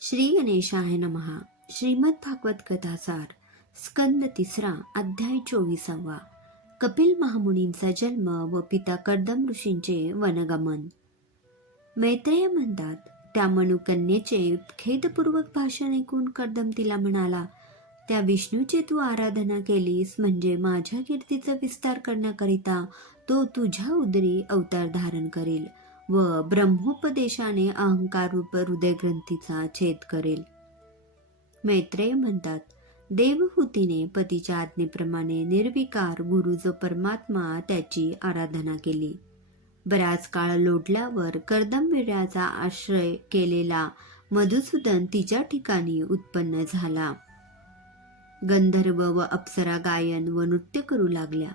श्री गणेशाय नमहा श्रीमद भागवत कथासार स्कंद तिसरा अध्याय चोवीसावा. कपिल महामुनींचा जन्म व पिता कर्दम ऋषींचे वनगमन. मैत्रेय म्हणतात त्या मनुकन्येचे खेदपूर्वक भाषण ऐकून कर्दम तिला म्हणाला त्या विष्णूची तू आराधना केलीस म्हणजे माझ्या कीर्तीचा विस्तार करण्याकरिता तो तुझ्या उदरी अवतार धारण करेल. व ब्रह्मोपदेशाने अहंकारूप हृदयग्रंथीचा छेद करेल. मैत्रेय म्हणतात देवहूतीने पतीच्या आज्ञेप्रमाणे निर्विकार गुरु जो परमात्मा त्याची आराधना केली. बराच काळ लोटल्यावर कर्दमवीर्याचा आश्रय केलेला मधुसूदन तिच्या ठिकाणी उत्पन्न झाला. गंधर्व व अप्सरा गायन व नृत्य करू लागल्या.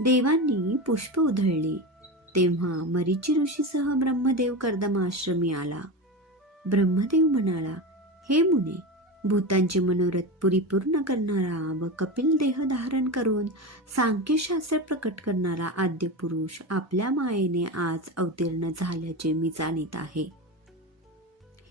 देवांनी पुष्प उधळली. तेव्हा मरीची ऋषीसह ब्रह्मदेव कर्दमाश्रमी आला. ब्रह्मदेव म्हणाला हे मुने भूतांचे मनोरथ परिपूर्ण करणारा व कपिल देह धारण करून सांख्यशास्त्र प्रकट करणारा आद्य पुरुष आपल्या मायेने आज अवतीर्ण झाल्याचे मी जाणीत आहे.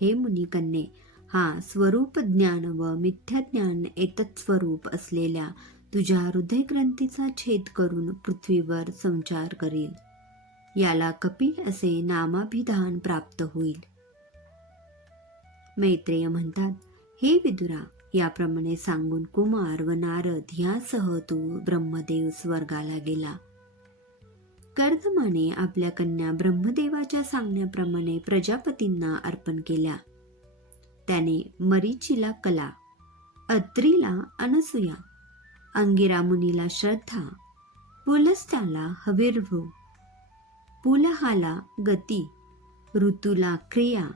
हे मुनी कन्ये हा स्वरूप ज्ञान व मिथ्या ज्ञान एकच स्वरूप असलेल्या तुझ्या हृदयग्रंथीचा छेद करून पृथ्वीवर संचार करील. याला कपिल असे नामाभिधान प्राप्त होईल. मैत्रेय म्हणतात हे विदुरा याप्रमाणे सांगून कुमार व नारद यासह तो ब्रह्मदेव स्वर्गाला गेला. कर्दमाने आपल्या कन्या ब्रह्मदेवाच्या सांगण्याप्रमाणे प्रजापतींना अर्पण केल्या. त्याने मरीचीला कला अत्रीला अनसुया अंगिरा मुनीला श्रद्धा पुलस्त्याला हवीरभू पुलहाला गती ऋतूला क्रिया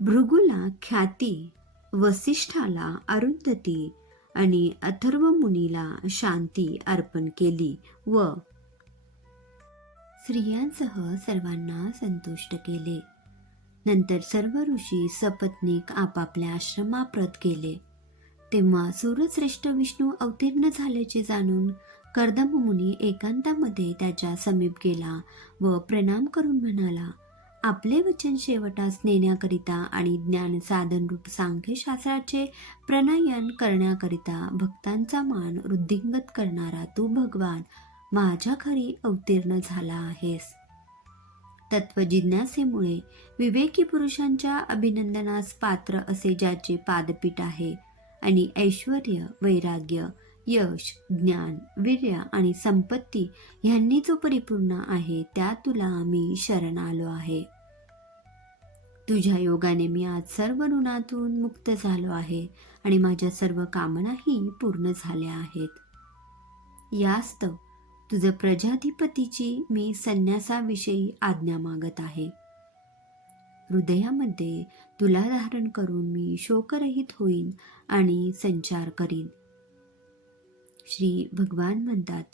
भृगुला ख्याती वसिष्ठाला अरुंधती आणि अथर्व मुनीला शांती अर्पण केली व स्त्रियांसह सर्वांना संतुष्ट केले. नंतर सर्व ऋषी सपत्नीक आपापल्या आश्रमाप्रत गेले. तेव्हा सूर्यश्रेष्ठ विष्णू अवतीर्ण झाल्याचे जाणून कर्दम मुनी एकांतामध्ये त्याच्या समीप गेला व प्रणाम करून म्हणाला आपले वचन शेवटास नेण्याकरिता आणि ज्ञान साधनरूप सांख्यशास्त्राचे प्रणयन करण्याकरिता भक्तांचा मान वृद्धिंगत करणारा तू भगवान माझ्या घरी अवतीर्ण झाला आहेस तत्वजिज्ञासेमुळे विवेकी पुरुषांच्या अभिनंदनास पात्र असे ज्याचे पादपीठ आहे आणि ऐश्वर वैराग्य यश ज्ञान वीर्य आणि संपत्ती ह्यांनी जो परिपूर्ण आहे त्या तुला मी शरण आलो आहे. तुझ्या योगाने मी आज सर्व ऋणातून मुक्त झालो आहे आणि माझ्या सर्व कामनाही पूर्ण झाल्या आहेत. यास्तव तुझं प्रजाधिपतीची मी संन्यासाविषयी आज्ञा मागत आहे. हृदयामध्ये तुला धारण करून मी शोकरहित होईन आणि संचार करीन. श्री भगवान म्हणतात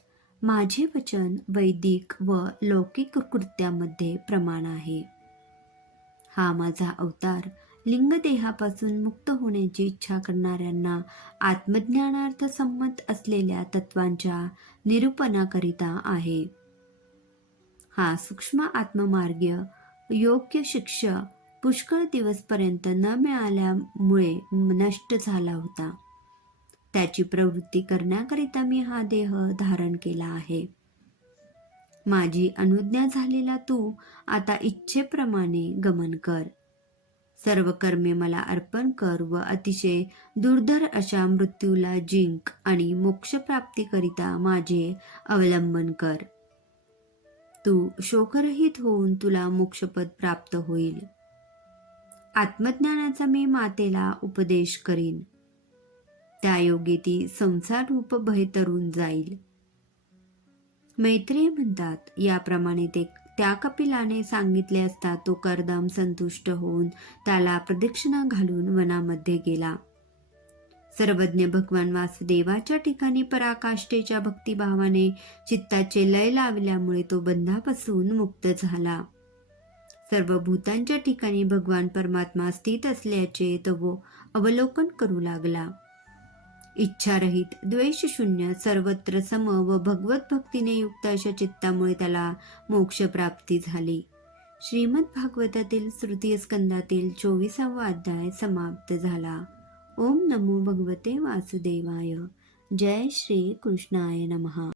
माझे वचन वैदिक व लौकिक कृत्यामध्ये प्रमाण आहे. हा माझा अवतार लिंगदेहापासून मुक्त होण्याची इच्छा करणाऱ्यांना आत्मज्ञानार्थ संमत असलेल्या तत्वांच्या निरूपणाकरिता आहे. हा सूक्ष्म आत्ममार्ग योग्य शिक्ष पुष्कळ दिवसपर्यंत न मिळाल्यामुळे नष्ट झाला होता. त्याची प्रवृत्ती करण्याकरिता मी हा देह धारण केला आहे. माझी अनुज्ञा झालेला तू आता इच्छेप्रमाणे गमन कर. सर्व कर्मे मला अर्पण कर व अतिशय दुर्धर अशा मृत्यूला जिंक आणि मोक्षप्राप्तीकरिता माझे अवलंबन कर. तू शोकरहित होऊन तुला मोक्षपद प्राप्त होईल. आत्मज्ञानाचा मी मातेला उपदेश करीन. त्यायोगे ती संसार रूप भय तरून जाईल. मैत्रेय म्हणतात याप्रमाणे ते त्या कपिलाने सांगितले असता तो करदम संतुष्ट होऊन त्याला प्रदक्षिणा घालून वनामध्ये गेला. सर्वज्ञ भगवान वासुदेवाच्या ठिकाणी पराकाष्ठेच्या भक्तिभावाने चित्ताचे लय लावल्यामुळे तो बंधापासून मुक्त झाला. सर्व भूतांच्या ठिकाणी भगवान परमात्मा स्थित असल्याचे तो अवलोकन करू लागला. इच्छारहित द्वेषशून्य सर्वत्र सम व भगवत भक्तीने युक्त अशा चित्तामुळे त्याला मोक्षप्राप्ती झाली. श्रीमद भागवतातील तृतीय स्कंदातील चोवीसावा अध्याय समाप्त झाला. ओम नमो भगवते वासुदेवाय. जय श्री कृष्णाय नमः.